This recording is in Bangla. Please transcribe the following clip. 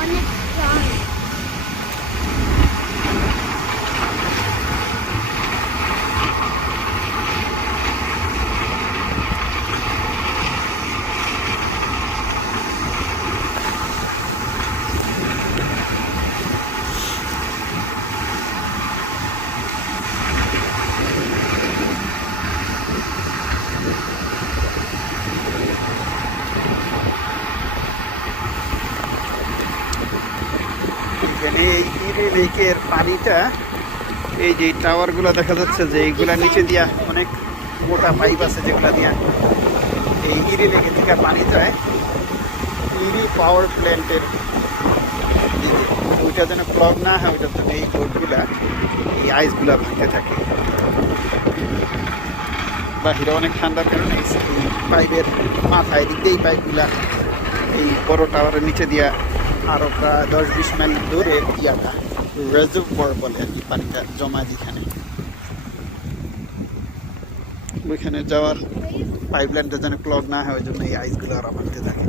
অনেক রং। এখানে এই ইরি লেকের পানিটা, এই যে টাওয়ারগুলো দেখা যাচ্ছে যে এইগুলা নিচে দিয়া অনেক মোটা পাইপ আছে যেগুলা দিয়া এই ইরি লেকে থেকে পানি যায় ইরি পাওয়ার প্ল্যান্টের দিকে। ওইটা যেন ক্লগ না হয়, ওইটার জন্য এই বোটগুলা, এই আইসগুলা ভাঙতে থাকে। বাহিরে অনেক ঠান্ডার কারণে এই পাইপের মাথায় দিক দিয়ে এই পাইপগুলা এই বড় টাওয়ারের নিচে দিয়া আরো প্রায় 10-20 মাইল দূরে ইয়াটা রেজার্ভয়ার বলে আর কি, পানিটা জমা যেখানে, ওইখানে যাওয়ার পাইপলাইনটা যেন ক্লগ না হয়, ওই জন্য এই আইসগুলো আরো ভাঙতে থাকে।